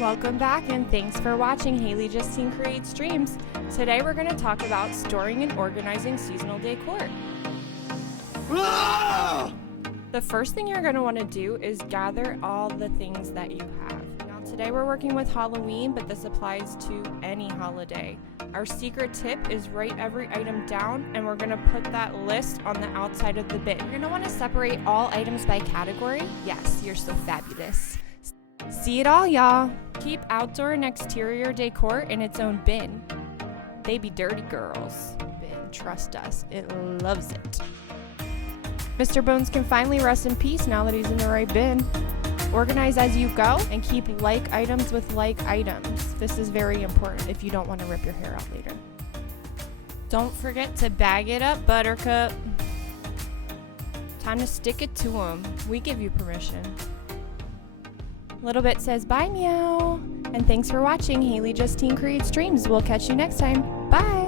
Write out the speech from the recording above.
Welcome back and thanks for watching Haley Justine Creates Dreams. Today we're going to talk about storing and organizing seasonal decor. The first thing you're going to want to do is gather all the things that you have. Now today we're working with Halloween, but this applies to any holiday. Our secret tip is write every item down, and we're going to put that list on the outside of the bin. You're going to want to separate all items by category. Yes, you're so fabulous. See it all, y'all. Keep outdoor and exterior decor in its own bin. They be dirty girls. Bin, trust us, it loves it. Mr. Bones can finally rest in peace now that he's in the right bin. Organize as you go and keep like items with like items. This is very important if you don't want to rip your hair out later. Don't forget to bag it up, Buttercup. Time to stick it to 'em. We give you permission. Little Bit says bye, meow. And thanks for watching Haley Justine Creates Dreams. We'll catch you next time. Bye.